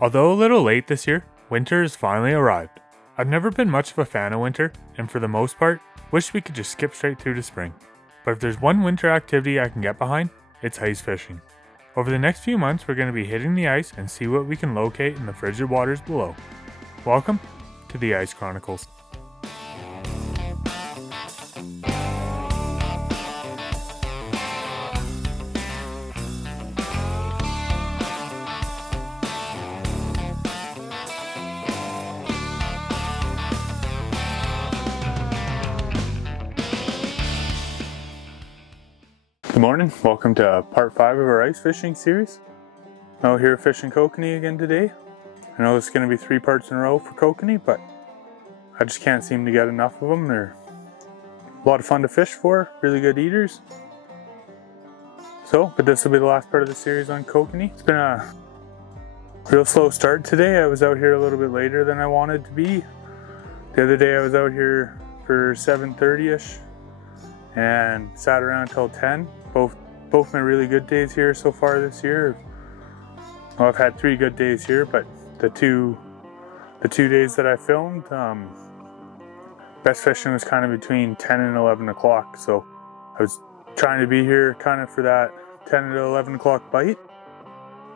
Although a little late this year, winter has finally arrived. I've never been much of a fan of winter, and for the most part, wish we could just skip straight through to spring. But if there's one winter activity I can get behind, it's ice fishing. Over the next few months, we're going to be hitting the ice and see what we can locate in the frigid waters below. Welcome to the Ice Chronicles. Good morning, welcome to part 5 of our ice fishing series. Out here fishing Kokanee again today. I know it's going to be 3 parts in a row for Kokanee, but I just can't seem to get enough of them. They're a lot of fun to fish for, really good eaters. But this will be the last part of the series on Kokanee. It's been a real slow start today. I was out here a little bit later than I wanted to be. The other day I was out here for 7:30ish and sat around till 10. Both my really good days here so far this year. Well, I've had 3 good days here, but the two days that I filmed, best fishing was kind of between 10 and 11 o'clock. So I was trying to be here kind of for that 10 to 11 o'clock bite.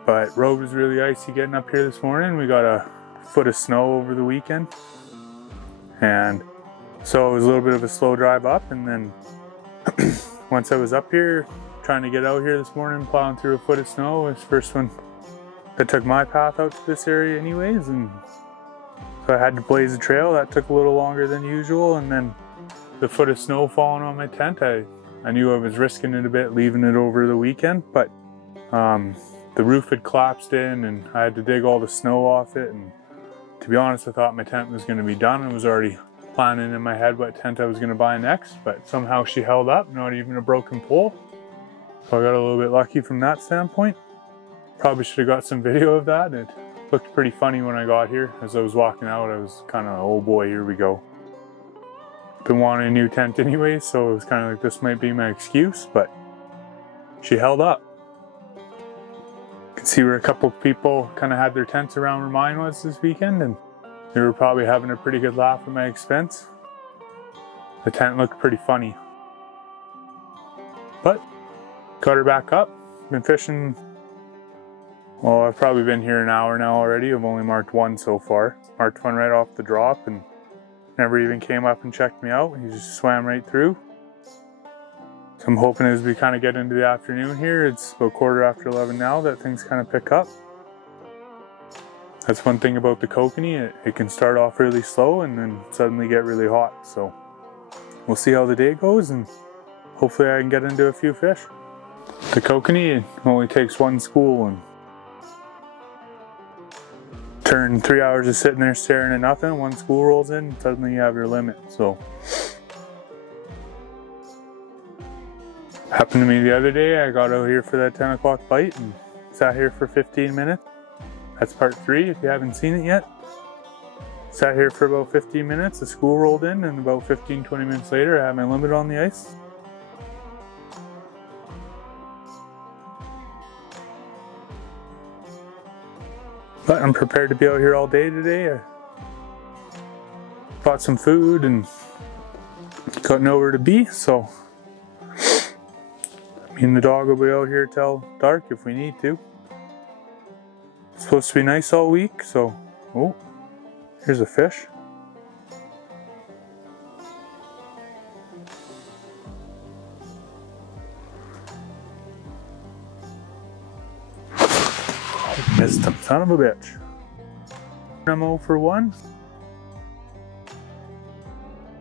But road was really icy getting up here this morning. We got a foot of snow over the weekend. And so it was a little bit of a slow drive up, and then once I was up here, trying to get out here this morning, plowing through a foot of snow, it was the first one that took my path out to this area anyways, and so I had to blaze a trail. That took a little longer than usual, and then the foot of snow falling on my tent, I knew I was risking it a bit, leaving it over the weekend, but the roof had collapsed in, and I had to dig all the snow off it, and to be honest, I thought my tent was going to be done. I was already planning in my head what tent I was going to buy next, but somehow she held up, not even a broken pole. So I got a little bit lucky from that standpoint. Probably should have got some video of that. It looked pretty funny when I got here. As I was walking out, I was kind of, oh boy, here we go. Been wanting a new tent anyway, so it was kind of like this might be my excuse, but she held up. You can see where a couple of people kind of had their tents around where mine was this weekend, and they were probably having a pretty good laugh at my expense. The tent looked pretty funny. But, got her back up. Been fishing, well, I've probably been here an hour now already. I've only marked one so far. Marked one right off the drop and never even came up and checked me out. He just swam right through. So I'm hoping as we kind of get into the afternoon here, it's about 11:15 now, that things kind of pick up. That's one thing about the Kokanee, it can start off really slow and then suddenly get really hot. So we'll see how the day goes, and hopefully I can get into a few fish. The Kokanee only takes one school, and turn 3 hours of sitting there staring at nothing, one school rolls in, and suddenly you have your limit. So happened to me the other day. I got out here for that 10 o'clock bite and sat here for 15 minutes. That's part 3 if you haven't seen it yet. Sat here for about 15 minutes, the school rolled in, and about 15-20 minutes later I had my limit on the ice. But I'm prepared to be out here all day today. I bought some food and got nowhere to be, so me and the dog will be out here till dark if we need to. It's supposed to be nice all week, so, oh, here's a fish. Missed him, son of a bitch. I'm 0 for 1.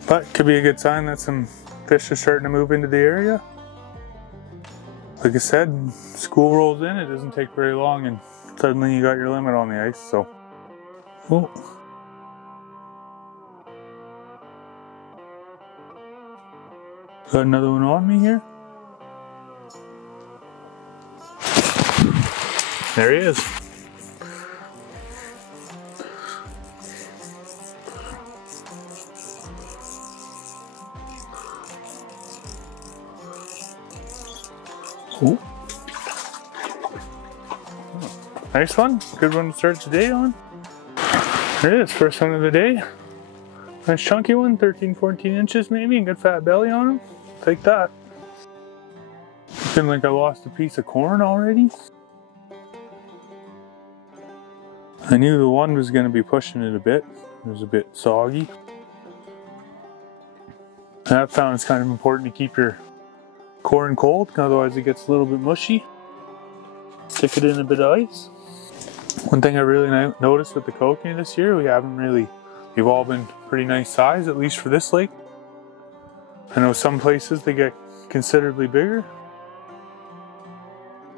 But could be a good sign that some fish are starting to move into the area. Like I said, school rolls in, it doesn't take very long, and suddenly you got your limit on the ice, so. Oh. Got another one on me here. There he is. Oh. Nice one. Good one to start the day on. There it is, first one of the day. Nice chunky one, 13, 14 inches maybe, good fat belly on him. Take that. Feeling like I lost a piece of corn already. I knew the one was going to be pushing it a bit. It was a bit soggy. And I've found it's kind of important to keep your corn cold, otherwise it gets a little bit mushy. Stick it in a bit of ice. One thing I really noticed with the kokanee this year, they've all been pretty nice size, at least for this lake. I know some places they get considerably bigger,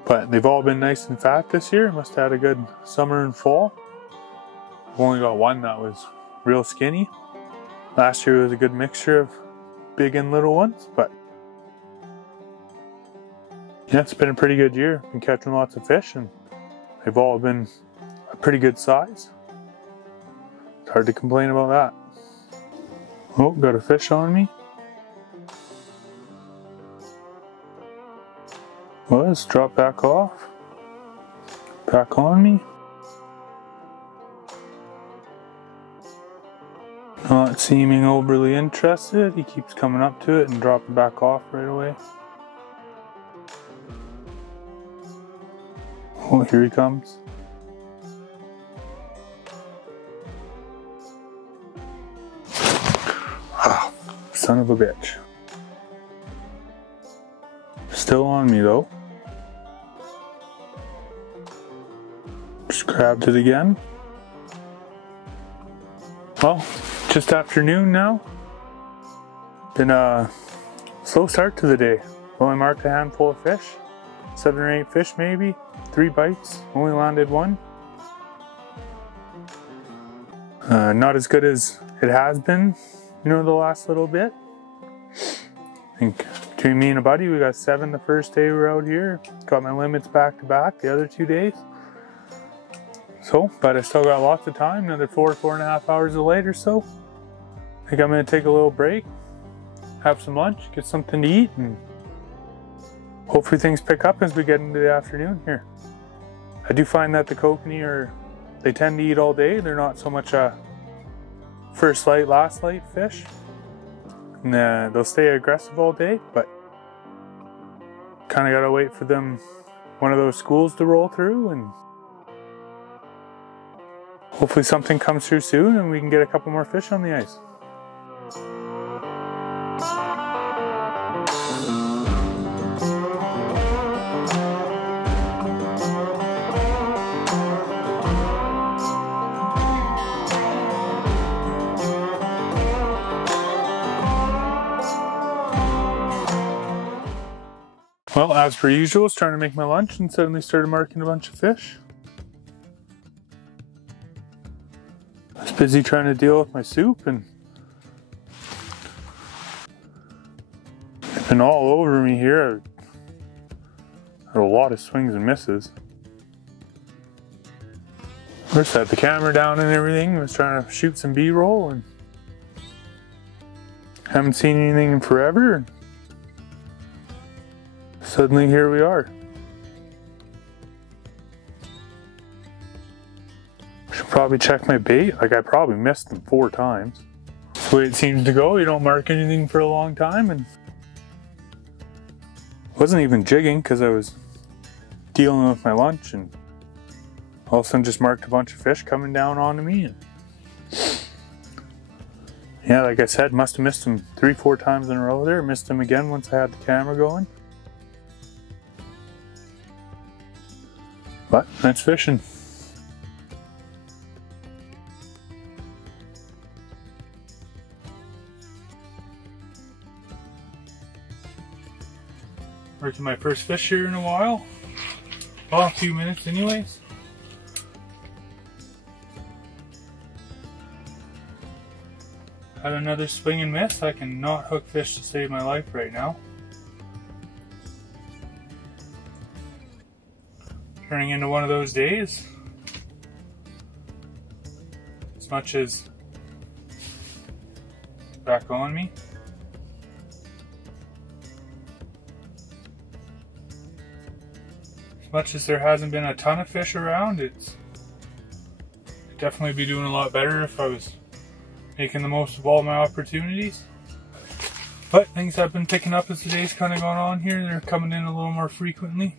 but they've all been nice and fat this year. Must have had a good summer and fall. I've only got one that was real skinny. Last year was a good mixture of big and little ones, but yeah, it's been a pretty good year. Been catching lots of fish and they've all been a pretty good size. It's hard to complain about that. Oh, got a fish on me. Well, let's drop back off. Back on me. Not seeming overly interested. He keeps coming up to it and dropping back off right away. Oh, here he comes. Ah, son of a bitch. Still on me though. Just grabbed it again. Well, just afternoon now. Been a slow start to the day. Only marked a handful of fish. 7 or 8 fish maybe. 3 bites. Only landed 1. Not as good as it has been, the last little bit. I think between me and a buddy, we got 7 the first day we were out here. Got my limits back to back the other 2 days. So, but I still got lots of time, another 4.5 hours later or so. I think I'm gonna take a little break, have some lunch, get something to eat, and hopefully things pick up as we get into the afternoon here. I do find that the kokanee they tend to eat all day. They're not so much a first light, last light fish. And they'll stay aggressive all day, but kind of gotta wait for one of those schools to roll through, and hopefully something comes through soon and we can get a couple more fish on the ice. Well, as per usual, I was trying to make my lunch and suddenly started marking a bunch of fish. I was busy trying to deal with my soup and it's been all over me here. I had a lot of swings and misses. First I had the camera down and everything. I was trying to shoot some B-roll and haven't seen anything in forever. Suddenly here we are. Should probably check my bait. Like I probably missed them 4 times. That's the way it seems to go. You don't mark anything for a long time, and wasn't even jigging because I was dealing with my lunch, and all of a sudden just marked a bunch of fish coming down onto me. And yeah, like I said, must have missed them 3-4 times in a row there. Missed them again once I had the camera going. But that's fishing. Working my first fish here in a while. Well, a few minutes anyways. Had another swing and miss. I can not hook fish to save my life right now. Turning into one of those days. As much as back on me. As much as there hasn't been a ton of fish around, I'd definitely be doing a lot better if I was making the most of all my opportunities. But things have been picking up as the day's kind of gone on here. They're coming in a little more frequently.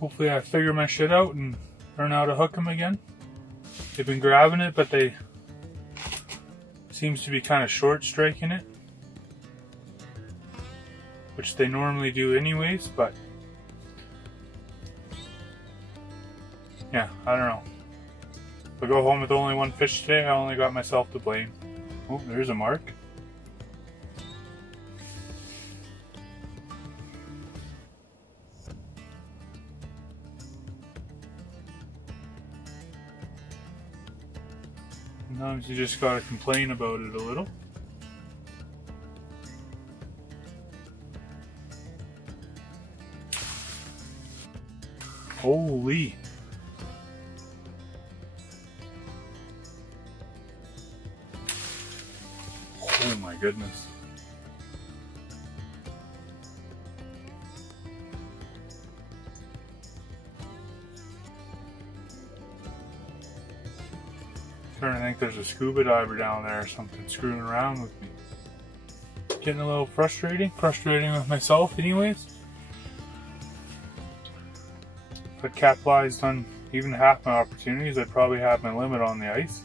Hopefully I figure my shit out and learn how to hook them again. They've been grabbing it, but they seems to be kind of short striking it, which they normally do anyways, but yeah, I don't know. If I go home with only one fish today, I only got myself to blame. Oh, there's a mark. Sometimes you just gotta complain about it a little. Holy! Oh my goodness. I'm starting to think there's a scuba diver down there or something screwing around with me. Getting a little frustrating with myself anyways. If I'd capitalized on even half my opportunities, I'd probably have my limit on the ice.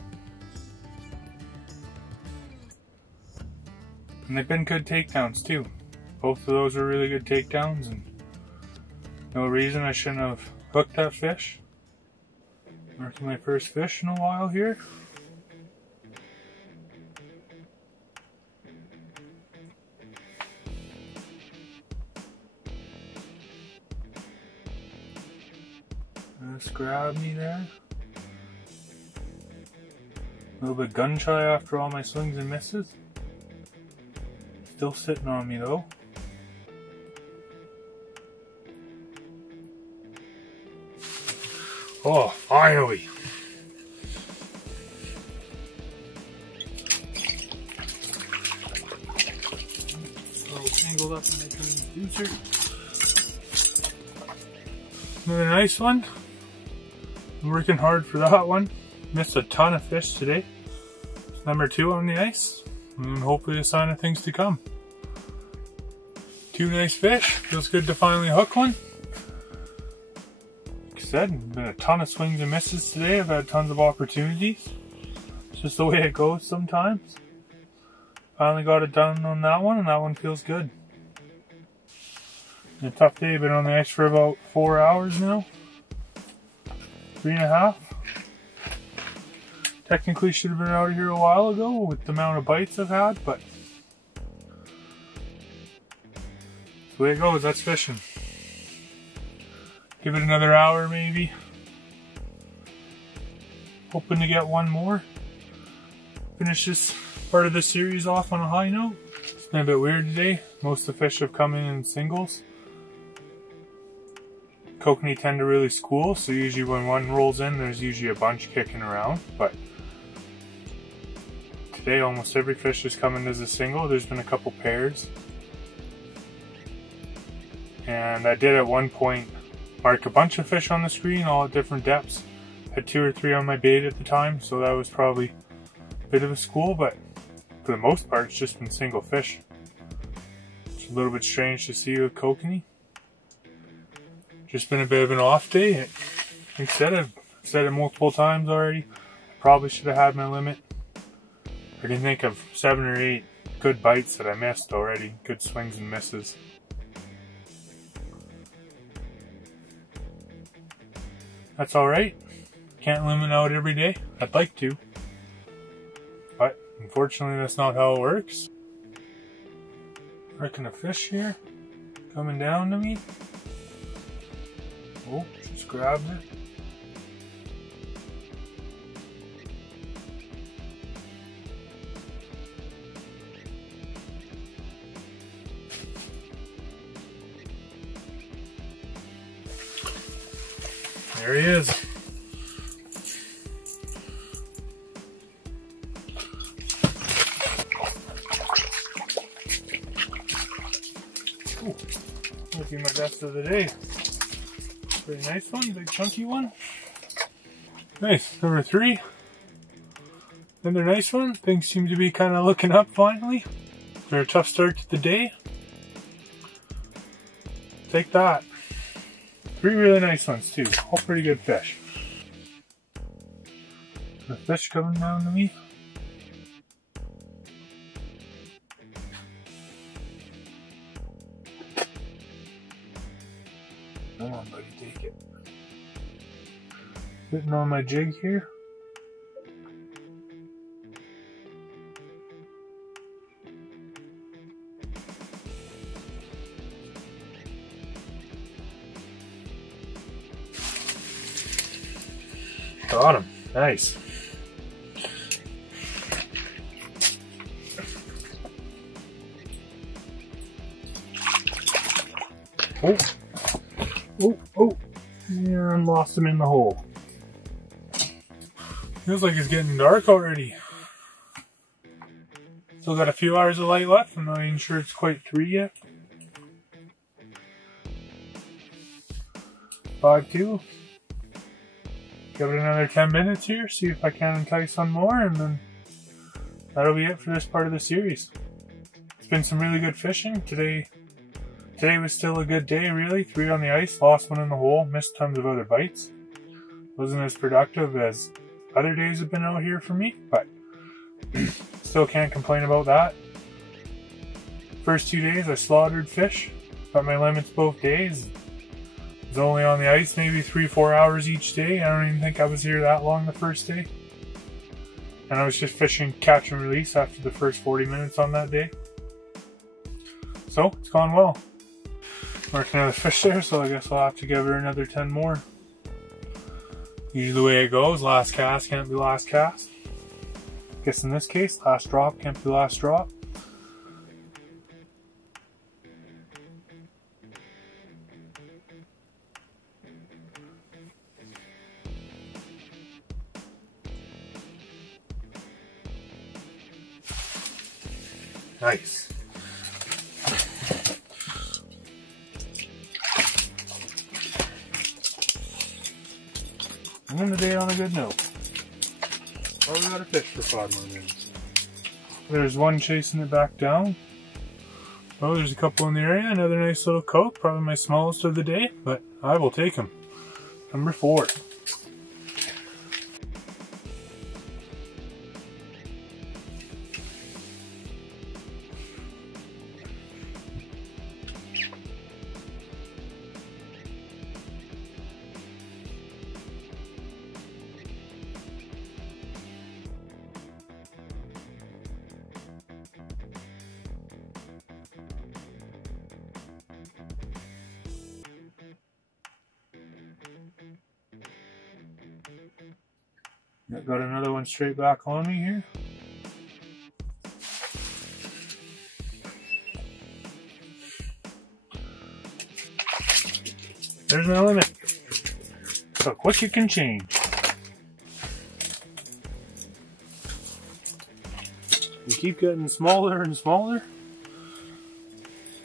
And they've been good takedowns too. Both of those were really good takedowns, and no reason I shouldn't have hooked that fish. Marking my first fish in a while here. Just grab me there. A little bit gun shy after all my swings and misses. Still sitting on me though. Oh, finally! A little tangled up in my transducer. Another nice one. I'm working hard for that one. Missed a ton of fish today. It's number 2 on the ice. And hopefully a sign of things to come. 2 nice fish. Feels good to finally hook one. Like I said, been a ton of swings and misses today. I've had tons of opportunities. It's just the way it goes sometimes. Finally got it done on that one, and that one feels good. Been a tough day. Been on the ice for about 4 hours now. 3.5. Technically should have been out here a while ago with the amount of bites I've had, but that's the way it goes. That's fishing. Give it another hour maybe. Hoping to get one more. Finish this part of the series off on a high note. It's been a bit weird today. Most of the fish have come in singles. Kokanee tend to really school, so usually when one rolls in, there's usually a bunch kicking around. But today, almost every fish is coming as a single. There's been a couple pairs. And I did at one point mark a bunch of fish on the screen, all at different depths. Had 2 or 3 on my bait at the time, so that was probably a bit of a school, but for the most part, it's just been single fish. It's a little bit strange to see with Kokanee. Just been a bit of an off day. Like I said, I've said it multiple times already. Probably should have had my limit. I can think of 7 or 8 good bites that I missed already. Good swings and misses. That's alright. Can't limit out every day. I'd like to. But unfortunately that's not how it works. Reckon a fish here. Coming down to me. Oh, just grabbed it. There he is. Oh, rest of the day. Pretty nice one, big chunky one. Nice, number 3. Another nice one. Things seem to be kind of looking up finally. After a tough start to the day. Take that. 3 really nice ones too. All pretty good fish. The fish coming down to me. Come on, buddy, take it. Sitting on my jig here. Got him. Nice. Oh. Oh. Yeah, I lost him in the hole. Feels like it's getting dark already. Still got a few hours of light left. I'm not even sure it's quite 3 yet. 5-2. Give it another 10 minutes here, see if I can entice one more, and then that'll be it for this part of the series. It's been some really good fishing. Today was still a good day, really. 3 on the ice, lost one in the hole, missed tons of other bites. Wasn't as productive as other days have been out here for me, but still can't complain about that. First 2 days I slaughtered fish, got my limits both days. I was only on the ice maybe 3-4 hours each day. I don't even think I was here that long the first day. And I was just fishing catch and release after the first 40 minutes on that day. So, it's gone well. Marked another fish there, so I guess I'll have to give her another 10 more. Usually the way it goes, last cast can't be last cast. Guess in this case, last drop can't be last drop. Nice. I'm in the day on a good note. Probably got a fish for 5 more minutes. There's one chasing it back down. Oh, there's a couple in the area. Another nice little coke, probably my smallest of the day, but I will take him. Number 4. Got another one straight back on me here. There's my limit. So quick it can change. You keep getting smaller and smaller.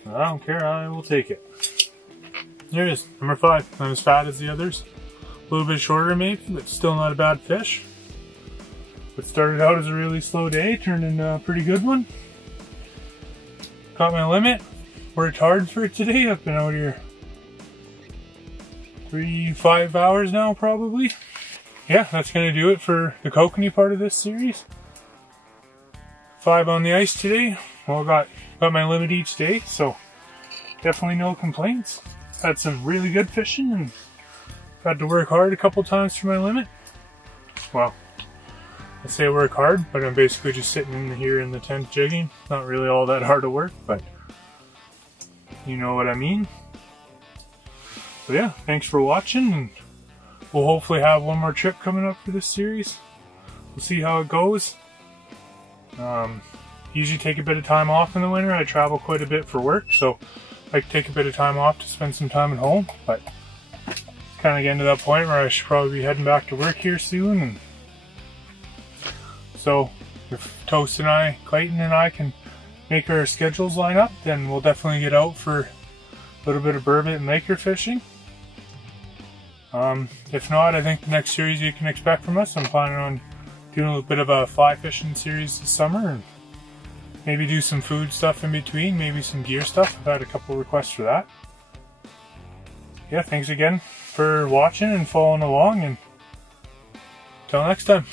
I don't care, I will take it. There it is, number 5. Not as fat as the others. A little bit shorter maybe, but still not a bad fish. What started out as a really slow day turned into a pretty good one. Got my limit. Worked hard for it today. I've been out here 3-5 hours now probably. Yeah, that's going to do it for the Kokanee part of this series. 5 on the ice today. Well, got my limit each day, so definitely no complaints. Had some really good fishing and had to work hard a couple times for my limit. Well, I say work hard, but I'm basically just sitting in here in the tent jigging. Not really all that hard to work, but you know what I mean. So yeah, thanks for watching, and we'll hopefully have one more trip coming up for this series. We'll see how it goes. Usually take a bit of time off in the winter. I travel quite a bit for work, so I take a bit of time off to spend some time at home, but kind of getting to that point where I should probably be heading back to work here soon. And so if Toast and I, Clayton and I, can make our schedules line up, then we'll definitely get out for a little bit of burbot and maker fishing. If not, I think the next series you can expect from us, I'm planning on doing a little bit of a fly fishing series this summer, and maybe do some food stuff in between, maybe some gear stuff. I've had a couple requests for that. Yeah, thanks again for watching and following along, and until next time.